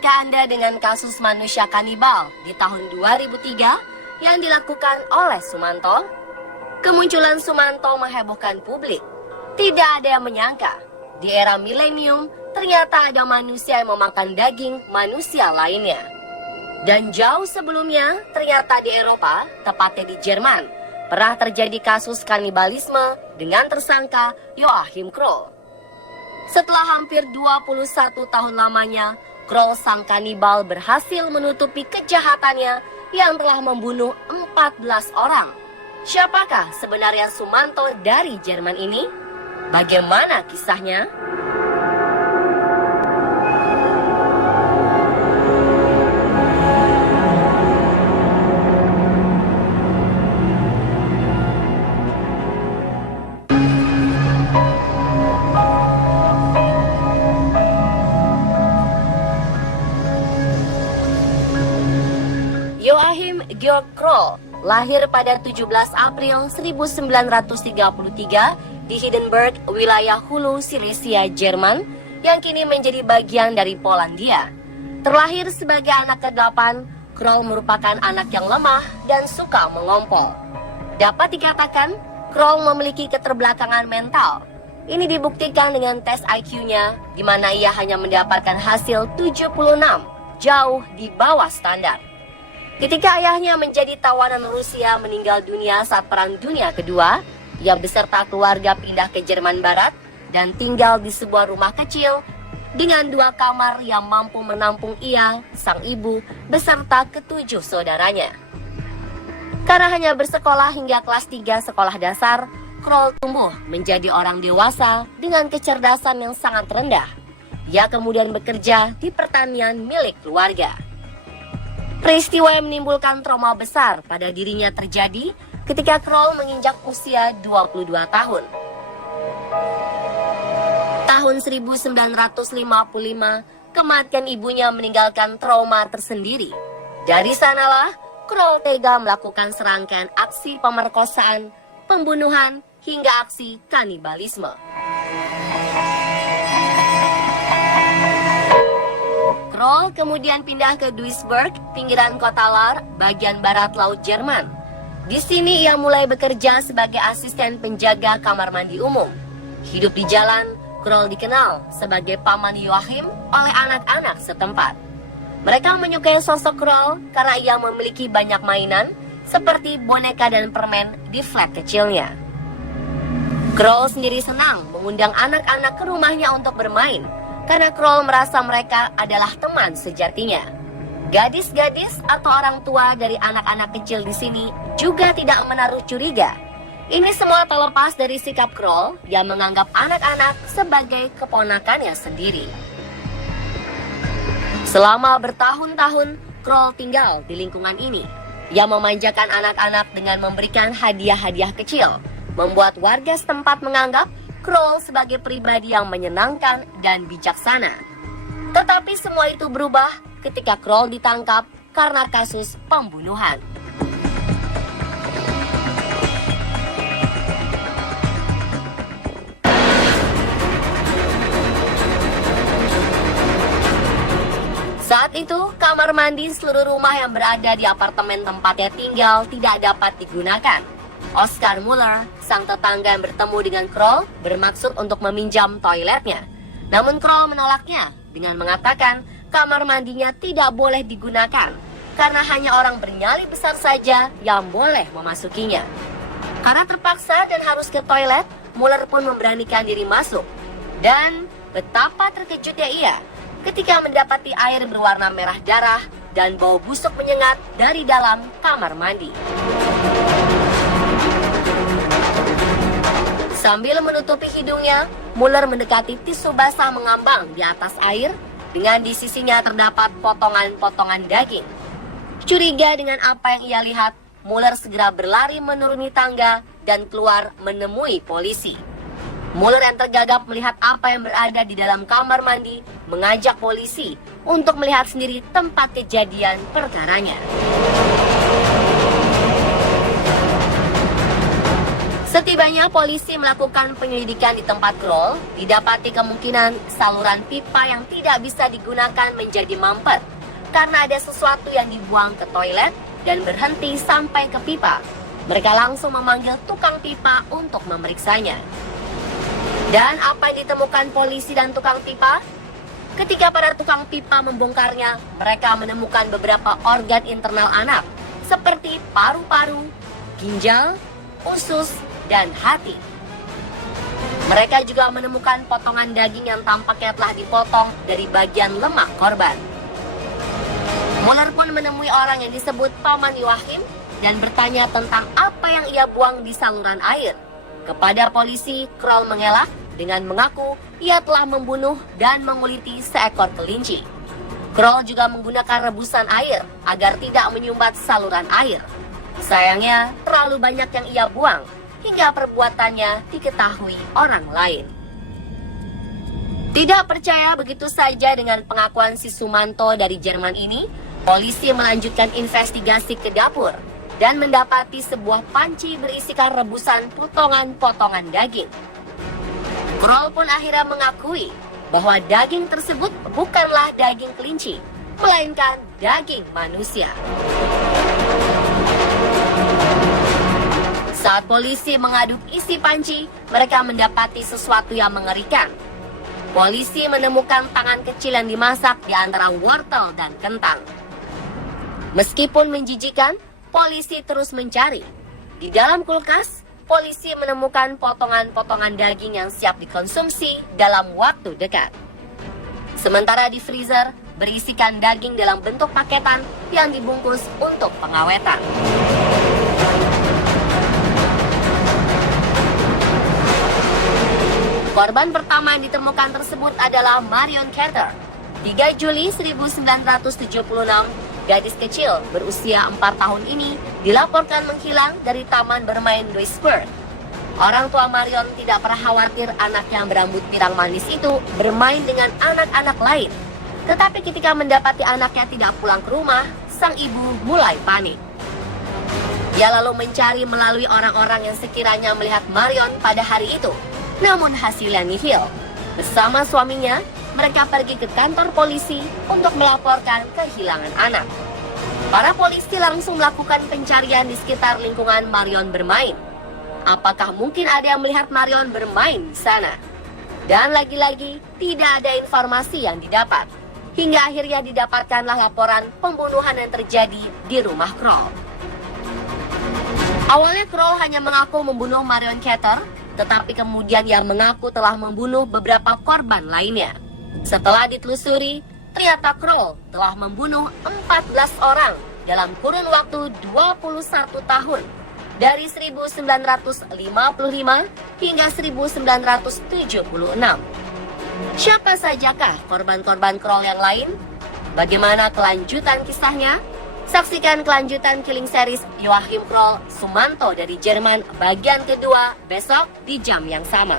Ingatkah Anda dengan kasus manusia kanibal di tahun 2003 yang dilakukan oleh Sumanto? Kemunculan Sumanto menghebohkan publik. Tidak ada yang menyangka, di era milenium ternyata ada manusia yang memakan daging manusia lainnya. Dan jauh sebelumnya, ternyata di Eropa, tepatnya di Jerman, pernah terjadi kasus kanibalisme dengan tersangka Joachim Kroll. Setelah hampir 21 tahun lamanya, Kroll sang kanibal berhasil menutupi kejahatannya yang telah membunuh 14 orang. Siapakah sebenarnya Sumanto dari Jerman ini? Bagaimana kisahnya? Joachim Georg Kroll lahir pada 17 April 1933 di Hindenburg, wilayah Hulu Silesia, Jerman, yang kini menjadi bagian dari Polandia. Terlahir sebagai anak ke-8, Kroll merupakan anak yang lemah dan suka mengompol. Dapat dikatakan, Kroll memiliki keterbelakangan mental. Ini dibuktikan dengan tes IQ-nya, di mana ia hanya mendapatkan hasil 76, jauh di bawah standar. Ketika ayahnya menjadi tawanan Rusia meninggal dunia saat Perang Dunia Kedua, ia beserta keluarga pindah ke Jerman Barat dan tinggal di sebuah rumah kecil dengan 2 kamar yang mampu menampung ia, sang ibu, beserta ke-7 saudaranya. Karena hanya bersekolah hingga kelas 3 sekolah dasar, Kroll tumbuh menjadi orang dewasa dengan kecerdasan yang sangat rendah. Ia kemudian bekerja di pertanian milik keluarga. Peristiwa yang menimbulkan trauma besar pada dirinya terjadi ketika Kroll menginjak usia 22 tahun. Tahun 1955, kematian ibunya meninggalkan trauma tersendiri. Dari sanalah, Kroll tega melakukan serangkaian aksi pemerkosaan, pembunuhan, hingga aksi kanibalisme. Kroll kemudian pindah ke Duisburg, pinggiran kota Lahr, bagian barat laut Jerman. Di sini ia mulai bekerja sebagai asisten penjaga kamar mandi umum. Hidup di jalan, Kroll dikenal sebagai paman Joachim oleh anak-anak setempat. Mereka menyukai sosok Kroll karena ia memiliki banyak mainan seperti boneka dan permen di flat kecilnya. Kroll sendiri senang mengundang anak-anak ke rumahnya untuk bermain, karena Kroll merasa mereka adalah teman sejatinya. Gadis-gadis atau orang tua dari anak-anak kecil di sini juga tidak menaruh curiga. Ini semua terlepas dari sikap Kroll yang menganggap anak-anak sebagai keponakannya sendiri. Selama bertahun-tahun, Kroll tinggal di lingkungan ini. Ia memanjakan anak-anak dengan memberikan hadiah-hadiah kecil, membuat warga setempat menganggap Kroll sebagai pribadi yang menyenangkan dan bijaksana. Tetapi semua itu berubah ketika Kroll ditangkap karena kasus pembunuhan. Saat itu, kamar mandi seluruh rumah yang berada di apartemen tempatnya tinggal tidak dapat digunakan. Oskar Müller, sang tetangga yang bertemu dengan Kroll, bermaksud untuk meminjam toiletnya. Namun Kroll menolaknya dengan mengatakan kamar mandinya tidak boleh digunakan karena hanya orang bernyali besar saja yang boleh memasukinya. Karena terpaksa dan harus ke toilet, Müller pun memberanikan diri masuk. Dan betapa terkejutnya ia ketika mendapati air berwarna merah darah dan bau busuk menyengat dari dalam kamar mandi. Sambil menutupi hidungnya, Müller mendekati tisu basah mengambang di atas air dengan di sisinya terdapat potongan-potongan daging. Curiga dengan apa yang ia lihat, Müller segera berlari menuruni tangga dan keluar menemui polisi. Müller yang tergagap melihat apa yang berada di dalam kamar mandi mengajak polisi untuk melihat sendiri tempat kejadian perkaranya. Setibanya polisi melakukan penyelidikan di tempat Kroll, didapati kemungkinan saluran pipa yang tidak bisa digunakan menjadi mampet karena ada sesuatu yang dibuang ke toilet dan berhenti sampai ke pipa. Mereka langsung memanggil tukang pipa untuk memeriksanya. Dan apa yang ditemukan polisi dan tukang pipa? Ketika para tukang pipa membongkarnya, mereka menemukan beberapa organ internal anak seperti paru-paru, ginjal, usus, dan hati. Mereka juga menemukan potongan daging yang tampaknya telah dipotong dari bagian lemak korban. Mueller pun menemui orang yang disebut Paman Joachim dan bertanya tentang apa yang ia buang di saluran air. Kepada polisi, Kroll mengelak dengan mengaku ia telah membunuh dan menguliti seekor kelinci. Kroll juga menggunakan rebusan air agar tidak menyumbat saluran air. Sayangnya, terlalu banyak yang ia buang hingga perbuatannya diketahui orang lain. Tidak percaya begitu saja dengan pengakuan si Sumanto dari Jerman ini, polisi melanjutkan investigasi ke dapur dan mendapati sebuah panci berisikan rebusan potongan-potongan daging. Kroll pun akhirnya mengakui bahwa daging tersebut bukanlah daging kelinci, melainkan daging manusia. Saat polisi mengaduk isi panci, mereka mendapati sesuatu yang mengerikan. Polisi menemukan tangan kecil yang dimasak di antara wortel dan kentang. Meskipun menjijikan, polisi terus mencari. Di dalam kulkas, polisi menemukan potongan-potongan daging yang siap dikonsumsi dalam waktu dekat. Sementara di freezer, berisikan daging dalam bentuk paketan yang dibungkus untuk pengawetan. Korban pertama yang ditemukan tersebut adalah Marion Carter. 3 Juli 1976, gadis kecil berusia 4 tahun ini dilaporkan menghilang dari taman bermain Duisburg. Orang tua Marion tidak pernah khawatir anak yang berambut pirang manis itu bermain dengan anak-anak lain. Tetapi ketika mendapati anaknya tidak pulang ke rumah, sang ibu mulai panik. Dia lalu mencari melalui orang-orang yang sekiranya melihat Marion pada hari itu. Namun hasilnya nihil. Bersama suaminya, mereka pergi ke kantor polisi untuk melaporkan kehilangan anak. Para polisi langsung melakukan pencarian di sekitar lingkungan Marion bermain. Apakah mungkin ada yang melihat Marion bermain di sana? Dan lagi-lagi, tidak ada informasi yang didapat. Hingga akhirnya didapatkanlah laporan pembunuhan yang terjadi di rumah Kroll. Awalnya Kroll hanya mengaku membunuh Marion Carter, tetapi kemudian ia mengaku telah membunuh beberapa korban lainnya. Setelah ditelusuri, ternyata Kroll telah membunuh 14 orang dalam kurun waktu 21 tahun, dari 1955 hingga 1976. Siapa sajakah korban-korban Kroll yang lain? Bagaimana kelanjutan kisahnya? Saksikan kelanjutan Killing Series Joachim Kroll Sumanto dari Jerman bagian kedua besok di jam yang sama.